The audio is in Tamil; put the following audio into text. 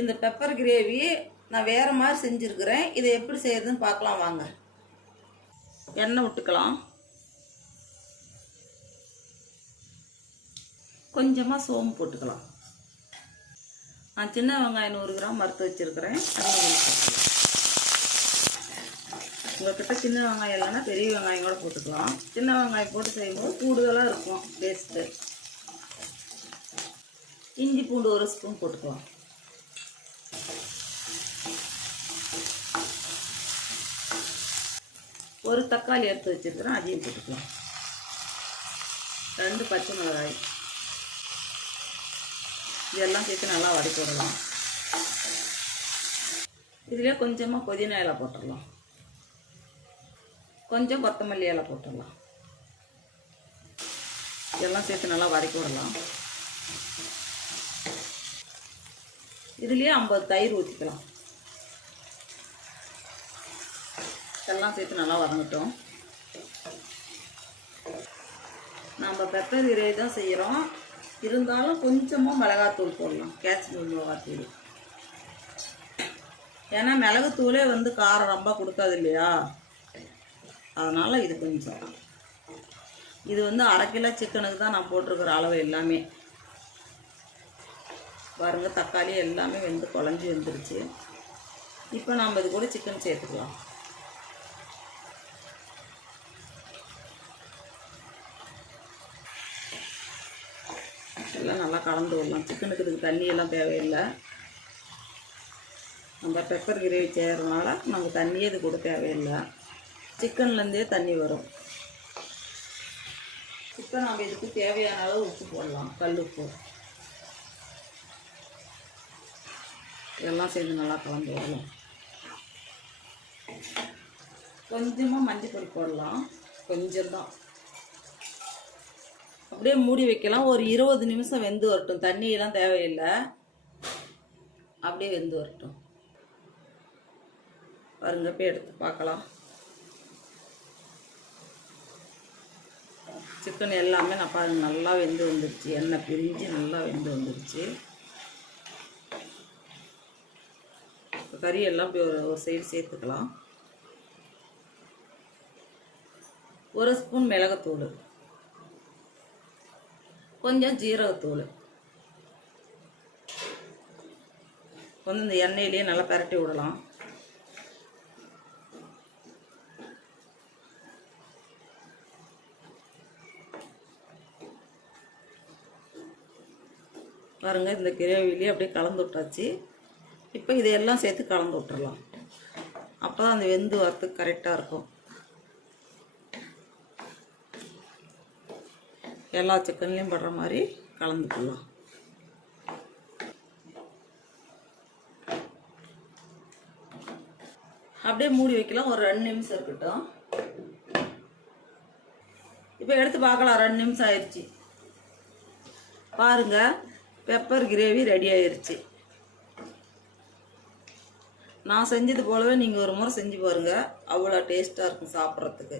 இந்த பெப்பர் கிரேவி நான் வேறு மாதிரி செஞ்சுருக்கிறேன். இதை எப்படி செய்யறதுன்னு பார்க்கலாம் வாங்க. எண்ணெய் விட்டுக்கலாம். கொஞ்சமாக சோம்பு போட்டுக்கலாம். நான் சின்ன வெங்காயம் நூறு கிராம் மறுத்து வச்சுருக்கிறேன். உங்கள்கிட்ட சின்ன வெங்காயம் இல்லைன்னா பெரிய வெங்காயம் கூட போட்டுக்கலாம். சின்ன வெங்காயம் போட்டு செய்யும்போது கூடுதலாக இருக்கும் டேஸ்ட்டு இஞ்சி பூண்டு ஒரு ஸ்பூன் போட்டுக்கலாம். ஒரு தக்காளி எடுத்து வச்சுருக்கிறோம் அதையும் போட்டுக்கலாம். ரெண்டு பச்சை மிளகாய். இதெல்லாம் சேர்த்து நல்லா வதக்கி விடலாம். இதிலே கொஞ்சமாக புதினா இலை போட்டுடலாம். கொஞ்சம் கொத்தமல்லி இலை போட்டுடலாம். இதெல்லாம் சேர்த்து நல்லா வதக்கி விடலாம். இதுலேயே ஐம்பது தயிர் ஊற்றிக்கலாம் இதெல்லாம் சேர்த்து நல்லா வதங்கட்டும். நம்ம பெப்பர் கிரேவி தான் செய்கிறோம். இருந்தாலும் கொஞ்சமாக மிளகாத்தூள் போடலாம். காஷ்மீர் மிளகாத்தூள். ஏன்னா மிளகுத்தூளே வந்து காரம் ரொம்ப கொடுக்காது இல்லையா? அதனால் இது கொஞ்சம். இது வந்து அரை கிலோ சிக்கனுக்கு தான் நான் போட்டிருக்கிற அளவு எல்லாமே. பாருங்கள் தக்காளி எல்லாமே வெந்து குழஞ்சி வந்துருச்சு. இப்போ நாம் இது கூட சிக்கன் சேர்த்துக்கலாம். எல்லாம் நல்லா கலந்து விடலாம் சிக்கனுக்கு இதுக்கு தண்ணி எல்லாம் தேவையில்லை. நம்ம பெப்பர் கிரேவி செய்கிறதுனால நமக்கு தண்ணியே இது கூட தேவையில்லை. சிக்கன்லேருந்தே தண்ணி வரும். சிக்கன் நம்ம இதுக்கு தேவையான அளவு உப்பு போடலாம். கல் உப்பு. இதெல்லாம் சேர்ந்து நல்லா கலந்து வரலாம் கொஞ்சமாக மஞ்சள் பொடி போடலாம். கொஞ்சம்தான். அப்படியே மூடி வைக்கலாம். ஒரு இருபது நிமிஷம் வெந்து வரட்டும். தண்ணியெல்லாம் தேவையில்லை. அப்படியே வெந்து வரட்டும். பாருங்க போய் எடுத்து பார்க்கலாம். சிக்கன் எல்லாமே நான் பாருங்க நல்லா வெந்து வந்துருச்சு. எண்ணெய் பிரிஞ்சு நல்லா வெந்து வந்துருச்சு. கறி எல்லாம் போய் ஒரு ஒரு சைடு சேர்த்துக்கலாம். ஒரு ஸ்பூன் மிளகுத்தூள். கொஞ்சம் ஜீரகத்தூள். கொஞ்சம் இந்த எண்ணெயிலேயே நல்லா பரட்டி விடலாம். பாருங்க இந்த கிரேவிலேயே அப்படியே கலந்து விட்டாச்சு. இப்போ இதையெல்லாம் சேர்த்து கலந்து விட்டுறலாம். அப்போ தான் அந்த வெந்து வரத்துக்கு கரெக்டாக இருக்கும். எல்லா சிக்கன்லேயும் படுற மாதிரி கலந்துக்கலாம். அப்படியே மூடி வைக்கலாம். ஒரு ரெண்டு நிமிஷம் இருக்கட்டும். இப்போ எடுத்து பார்க்கலாம். ரெண்டு நிமிஷம் ஆயிடுச்சு பாருங்க பெப்பர் கிரேவி ரெடி ஆயிடுச்சு நான் செஞ்சது போலவே நீங்கள் ஒரு முறை செஞ்சு பாருங்கள் அவ்வளோ டேஸ்ட்டாக இருக்கும் சாப்பிட்றதுக்கு.